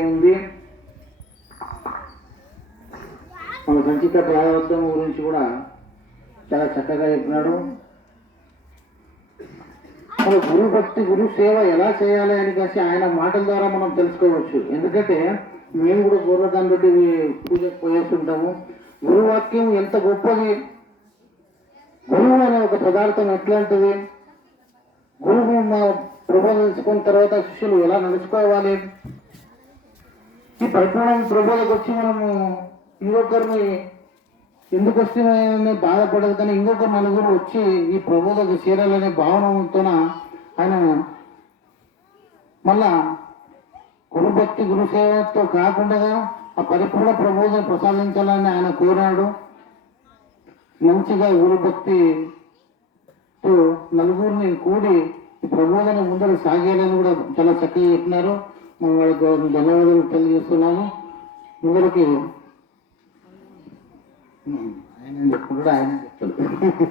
ఉంది. మన సంచిత ప్రారంభం గురించి కూడా చాలా చక్కగా చెప్పినాడు. మన గురు భక్తి గురు సేవ ఎలా చేయాలి అని కాసి ఆయన మాటల ద్వారా మనం తెలుసుకోవచ్చు. ఎందుకంటే మేము కూడా పూర్వదాన్ని బట్టి పూజకు పోయేస్తుంటాము. గురువాక్యం ఎంత గొప్పది, గురువు అనే ఒక పదార్థం ఎట్లాంటిది, గురువు మా ప్రబోధ తెలుసుకున్న తర్వాత శిష్యులు ఎలా నడుచుకోవాలి, ఈ పరిపూర్ణ ప్రబోధకు వచ్చి మనము ఇంకొకరిని ఎందుకు వస్తుందని బాధపడదు, కానీ ఇంకొక నలుగురు వచ్చి ఈ ప్రబోధకు చేరాలనే భావనతోన ఆయన మళ్ళా గురుభక్తి గురుసేవతో కాకుండా ఆ పరిపూర్ణ ప్రబోధం ప్రసాదించాలని ఆయన కోరాడు. మంచిగా గురుభక్తితో నలుగురిని కూడి ఈ ప్రబోధన ముందర సాగేయాలని కూడా చాలా చక్కగా చెప్పినారు. వాళ్ళకి ధన్యవాదాలు తెలియజేస్తున్నాము. ముందరికి ఆయన చెప్పుకుంటాడు, ఆయన చెప్తాడు.